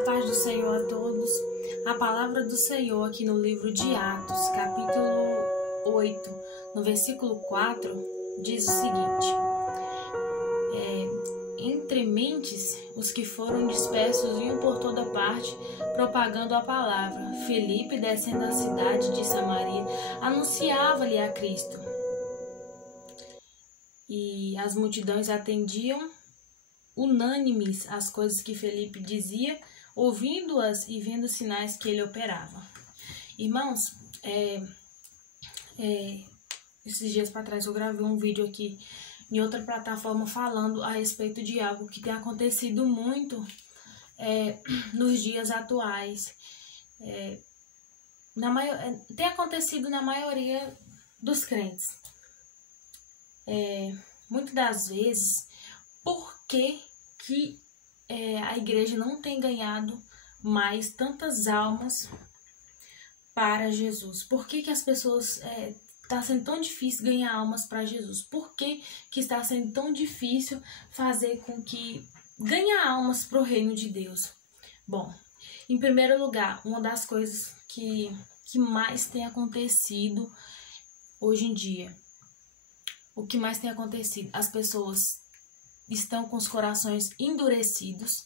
A paz do Senhor a todos. A palavra do Senhor aqui no livro de Atos, capítulo 8, no versículo 4, diz o seguinte: entre mentes, os que foram dispersos iam por toda parte, propagando a palavra. Filipe, descendo a cidade de Samaria, anunciava-lhe a Cristo. E as multidões atendiam unânimes às coisas que Filipe dizia, ouvindo-as e vendo os sinais que ele operava. Irmãos, esses dias para trás eu gravei um vídeo aqui em outra plataforma falando a respeito de algo que tem acontecido muito nos dias atuais. Tem acontecido na maioria dos crentes. Muitas das vezes, por que a igreja não tem ganhado mais tantas almas para Jesus? Por que as pessoas está sendo tão difícil ganhar almas para Jesus? Por que está sendo tão difícil fazer com que ganhar almas para o reino de Deus? Bom, em primeiro lugar, uma das coisas que mais tem acontecido hoje em dia, o que mais tem acontecido? As pessoas estão com os corações endurecidos.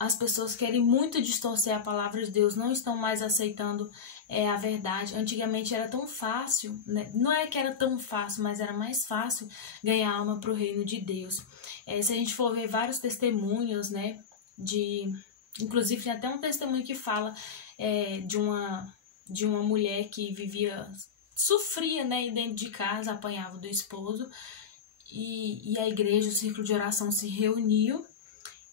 As pessoas querem muito distorcer a palavra de Deus, não estão mais aceitando a verdade. Antigamente era tão fácil, né? Não é que era tão fácil, mas era mais fácil ganhar alma para o reino de Deus. Se a gente for ver vários testemunhos, né, inclusive tem até um testemunho que fala de uma mulher que sofria, né, dentro de casa, apanhava do esposo, e a igreja, o círculo de oração se reuniu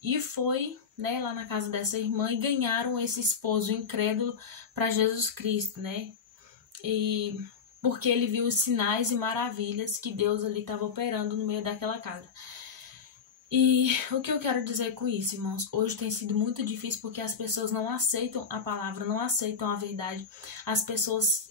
e foi, né, lá na casa dessa irmã e ganharam esse esposo incrédulo para Jesus Cristo, né? E porque ele viu os sinais e maravilhas que Deus ali estava operando no meio daquela casa. E o que eu quero dizer com isso, irmãos? Hoje tem sido muito difícil porque as pessoas não aceitam a palavra, não aceitam a verdade. As pessoas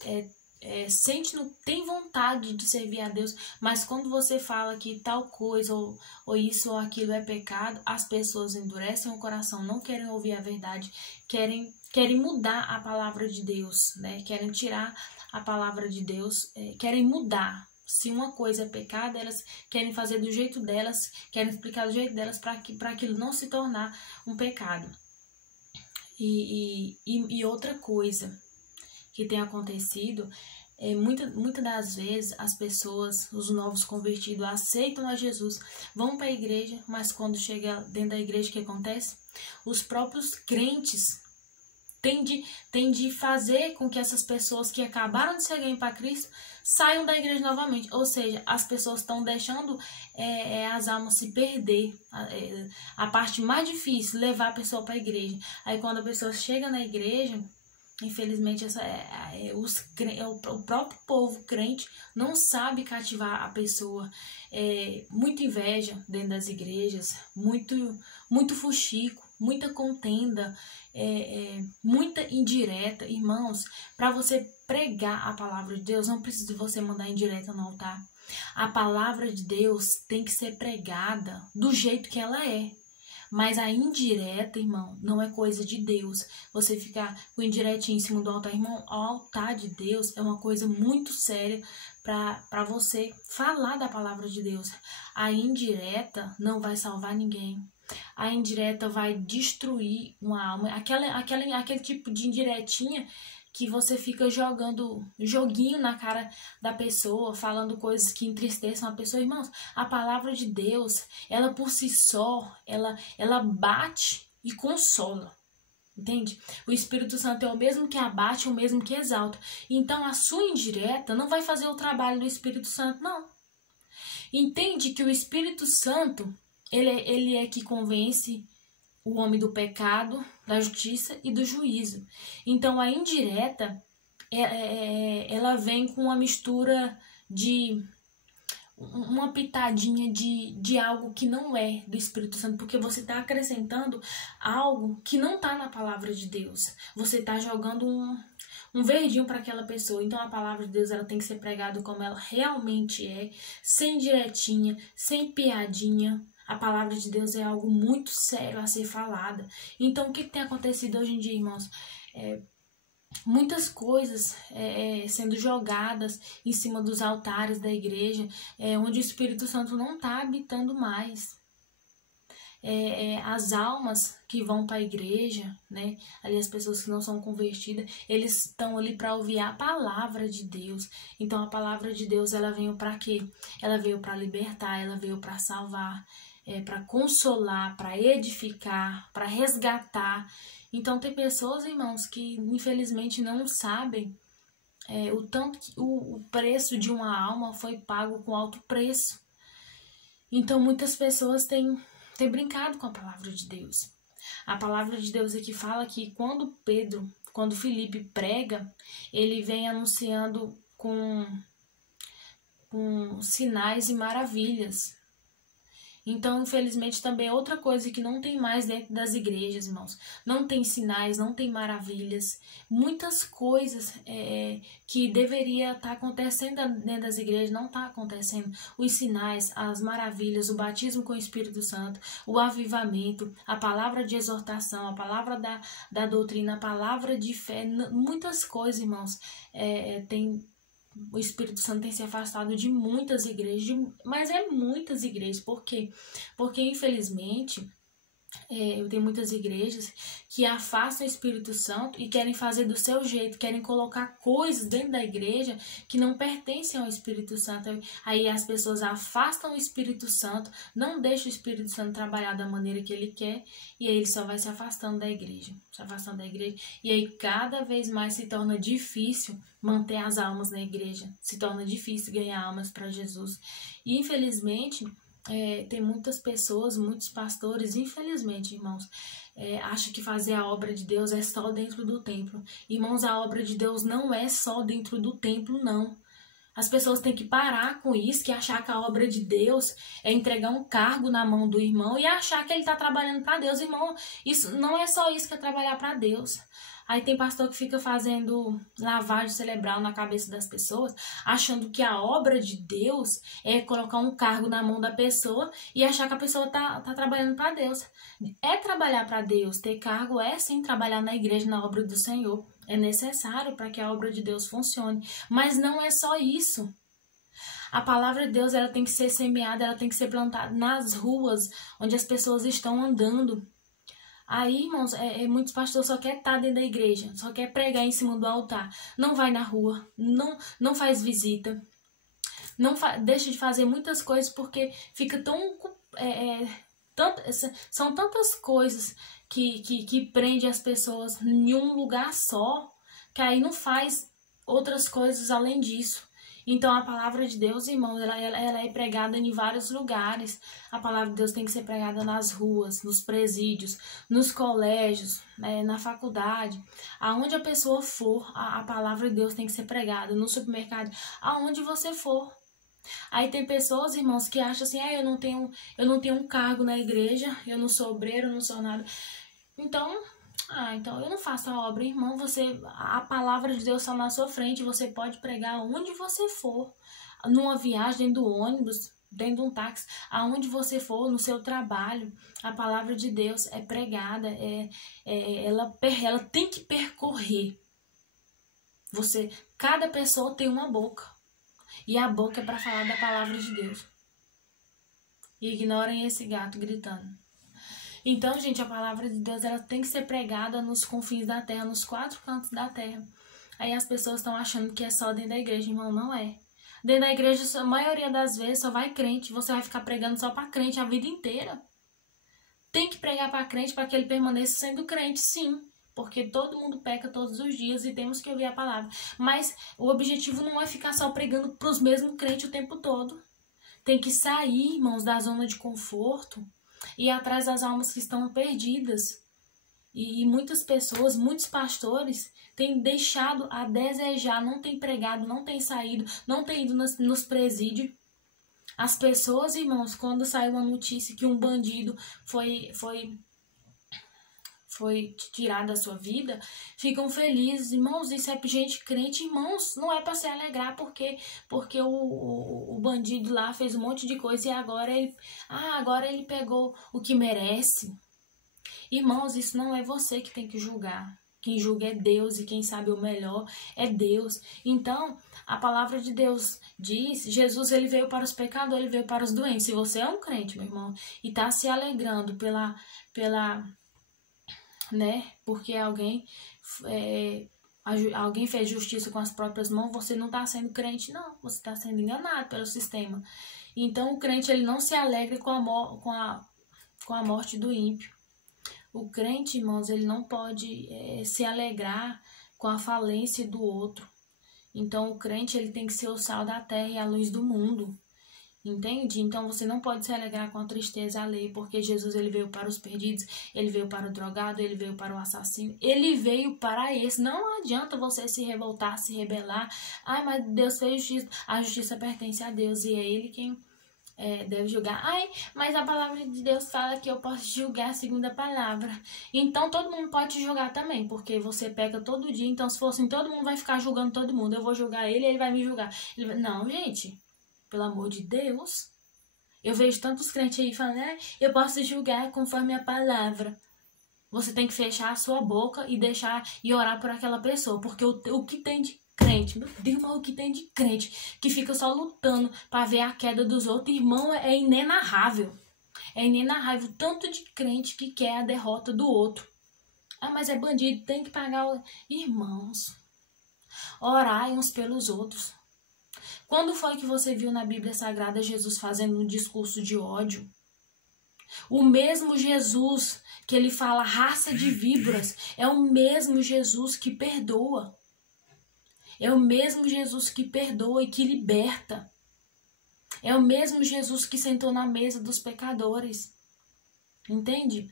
tem vontade de servir a Deus, mas quando você fala que tal coisa ou isso ou aquilo é pecado, as pessoas endurecem o coração, não querem ouvir a verdade, querem mudar a palavra de Deus, né? Querem tirar a palavra de Deus, querem mudar. Se uma coisa é pecado, elas querem fazer do jeito delas, querem explicar do jeito delas para aquilo não se tornar um pecado. E outra coisa que tem acontecido, muitas das vezes as pessoas, os novos convertidos, aceitam a Jesus, vão para a igreja, mas quando chega dentro da igreja, o que acontece? Os próprios crentes têm de fazer com que essas pessoas que acabaram de seguir para Cristo saiam da igreja novamente. Ou seja, as pessoas estão deixando as almas se perder. A parte mais difícil, levar a pessoa para a igreja. Aí quando a pessoa chega na igreja, infelizmente o próprio povo crente não sabe cativar a pessoa. Muita inveja dentro das igrejas, muito fuxico, muita contenda, muita indireta. Irmãos, para você pregar a palavra de Deus, não precisa de você mandar indireta no altar. A palavra de Deus tem que ser pregada do jeito que ela é. Mas a indireta, irmão, não é coisa de Deus. Você ficar com indiretinho em cima do altar, irmão, o altar de Deus é uma coisa muito séria para você falar da palavra de Deus. A indireta não vai salvar ninguém. A indireta vai destruir uma alma. Aquele tipo de indiretinha que você fica jogando joguinho na cara da pessoa, falando coisas que entristeçam a pessoa. Irmãos, a palavra de Deus, ela por si só, ela bate e consola. Entende? O Espírito Santo é o mesmo que abate, é o mesmo que exalta. Então, a sua indireta não vai fazer o trabalho do Espírito Santo, não. Entende que o Espírito Santo, ele é que convence o homem do pecado, da justiça e do juízo. Então, a indireta, ela vem com uma mistura de uma pitadinha de algo que não é do Espírito Santo, porque você está acrescentando algo que não está na palavra de Deus. Você está jogando um verdinho para aquela pessoa. Então a palavra de Deus, ela tem que ser pregada como ela realmente é, sem diretinha, sem piadinha, A palavra de Deus é algo muito sério a ser falada. Então, o que tem acontecido hoje em dia, irmãos? Muitas coisas sendo jogadas em cima dos altares da igreja, onde o Espírito Santo não está habitando mais. As almas que vão para a igreja, né? Ali as pessoas que não são convertidas, eles estão ali para ouvir a palavra de Deus. Então a palavra de Deus, ela veio para quê? Ela veio para libertar, ela veio para salvar, para consolar, para edificar, para resgatar. Então tem pessoas, irmãos, que infelizmente não sabem o tanto que o preço de uma alma foi pago com alto preço. Então muitas pessoas têm brincado com a palavra de Deus. A palavra de Deus aqui fala que quando Filipe prega, ele vem anunciando com sinais e maravilhas. Então, infelizmente, também é outra coisa que não tem mais dentro das igrejas, irmãos. Não tem sinais, não tem maravilhas. Muitas coisas que deveria estar acontecendo dentro das igrejas não está acontecendo. Os sinais, as maravilhas, o batismo com o Espírito Santo, o avivamento, a palavra de exortação, a palavra da doutrina, a palavra de fé, muitas coisas, irmãos, o Espírito Santo tem se afastado de muitas igrejas, mas muitas igrejas. Por quê? Porque, infelizmente, eu tenho muitas igrejas que afastam o Espírito Santo e querem fazer do seu jeito, querem colocar coisas dentro da igreja que não pertencem ao Espírito Santo. Aí as pessoas afastam o Espírito Santo, não deixam o Espírito Santo trabalhar da maneira que ele quer, e aí ele só vai se afastando da igreja, e aí cada vez mais se torna difícil manter as almas na igreja, se torna difícil ganhar almas para Jesus. E infelizmente, tem muitas pessoas, muitos pastores, infelizmente, irmãos, acham que fazer a obra de Deus é só dentro do templo. Irmãos, a obra de Deus não é só dentro do templo, não. As pessoas têm que parar com isso, que achar que a obra de Deus é entregar um cargo na mão do irmão e achar que ele está trabalhando para Deus. Irmão, isso não é só isso que é trabalhar para Deus. Aí tem pastor que fica fazendo lavagem cerebral na cabeça das pessoas, achando que a obra de Deus é colocar um cargo na mão da pessoa e achar que a pessoa tá trabalhando para Deus. É trabalhar para Deus, ter cargo é sim trabalhar na igreja, na obra do Senhor. É necessário para que a obra de Deus funcione, mas não é só isso. A palavra de Deus, ela tem que ser semeada, ela tem que ser plantada nas ruas onde as pessoas estão andando. Aí, irmãos, muitos pastores só querem estar dentro da igreja, só quer pregar em cima do altar. Não vai na rua, não faz visita, deixa de fazer muitas coisas porque fica são tantas coisas que prende as pessoas em um lugar só, que aí não faz outras coisas além disso. Então a palavra de Deus, irmão, ela é pregada em vários lugares. A palavra de Deus tem que ser pregada nas ruas, nos presídios, nos colégios, na faculdade. Aonde a pessoa for, a palavra de Deus tem que ser pregada. No supermercado, aonde você for. Aí tem pessoas, irmãos, que acham assim, eu não tenho um cargo na igreja, eu não sou obreiro, eu não sou nada. Então eu não faço a obra, irmão. A palavra de Deus está na sua frente, você pode pregar onde você for, numa viagem, dentro do ônibus, dentro de um táxi, aonde você for, no seu trabalho. A palavra de Deus é pregada, ela tem que percorrer. Cada pessoa tem uma boca, e a boca é para falar da palavra de Deus. E ignorem esse gato gritando. Então, gente, a palavra de Deus, ela tem que ser pregada nos confins da terra, nos 4 cantos da terra. Aí as pessoas estão achando que é só dentro da igreja, irmão, não é. Dentro da igreja, a maioria das vezes, só vai crente. Você vai ficar pregando só para crente a vida inteira. Tem que pregar para crente para que ele permaneça sendo crente, sim. Porque todo mundo peca todos os dias e temos que ouvir a palavra. Mas o objetivo não é ficar só pregando para os mesmos crentes o tempo todo. Tem que sair, irmãos, da zona de conforto e ir atrás das almas que estão perdidas. E muitas pessoas, muitos pastores têm deixado a desejar, não têm pregado, não têm saído, não têm ido nos presídios. As pessoas, irmãos, quando saiu uma notícia que um bandido foi foi tirado da sua vida, ficam felizes. Irmãos, isso é gente crente, irmãos, não é para se alegrar porque o bandido lá fez um monte de coisa e agora ele pegou o que merece. Irmãos, isso não é você que tem que julgar. Quem julga é Deus e quem sabe o melhor é Deus. Então, a palavra de Deus diz, Jesus ele veio para os pecadores, ele veio para os doentes. Se você é um crente, meu irmão, e está se alegrando né, porque alguém fez justiça com as próprias mãos, você não está sendo crente, não. Você está sendo enganado pelo sistema. Então, o crente ele não se alegra com a morte do ímpio. O crente, irmãos, ele não pode se alegrar com a falência do outro. Então, o crente ele tem que ser o sal da terra e a luz do mundo. Entende? Então, você não pode se alegrar com a tristeza alheia, porque Jesus ele veio para os perdidos, ele veio para o drogado, ele veio para o assassino, ele veio para esse. Não adianta você se revoltar, se rebelar. Ai, mas Deus fez justiça. A justiça pertence a Deus e é ele quem deve julgar. Ai, mas a palavra de Deus fala que eu posso julgar segundo a palavra. Então todo mundo pode te julgar também, porque você peca todo dia. Então se for assim, todo mundo vai ficar julgando todo mundo. Eu vou julgar ele, ele vai me julgar. Não, gente, pelo amor de Deus. Eu vejo tantos crentes aí falando, eu posso julgar conforme a palavra. Você tem que fechar a sua boca e deixar e orar por aquela pessoa, porque o que tem de crente, meu Deus, mas o que tem de crente que fica só lutando para ver a queda dos outros, irmão, é inenarrável. É inenarrável o tanto de crente que quer a derrota do outro. Ah, mas é bandido, tem que pagar o... Irmãos, orai uns pelos outros. Quando foi que você viu na Bíblia Sagrada Jesus fazendo um discurso de ódio? O mesmo Jesus que ele fala raça de víboras é o mesmo Jesus que perdoa. É o mesmo Jesus que perdoa e que liberta. É o mesmo Jesus que sentou na mesa dos pecadores. Entende?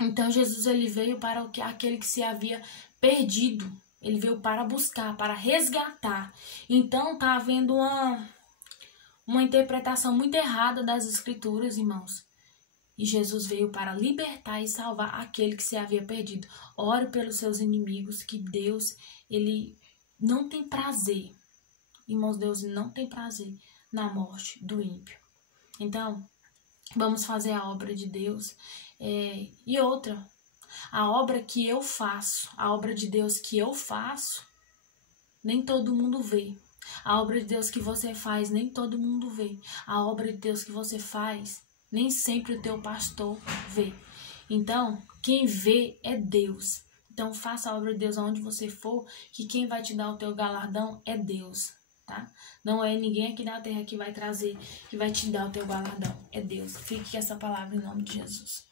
Então Jesus ele veio para aquele que se havia perdido. Ele veio para buscar, para resgatar. Então está havendo uma interpretação muito errada das Escrituras, irmãos. E Jesus veio para libertar e salvar aquele que se havia perdido. Ore pelos seus inimigos, que Deus, ele não tem prazer. Irmãos, Deus não tem prazer na morte do ímpio. Então, vamos fazer a obra de Deus. E outra, a obra que eu faço, a obra de Deus que eu faço, nem todo mundo vê. A obra de Deus que você faz, nem todo mundo vê. A obra de Deus que você faz, nem sempre o teu pastor vê. Então, quem vê é Deus. Então, faça a obra de Deus aonde você for, que quem vai te dar o teu galardão é Deus, tá? Não é ninguém aqui na terra que vai trazer, que vai te dar o teu galardão. É Deus. Fique com essa palavra em nome de Jesus.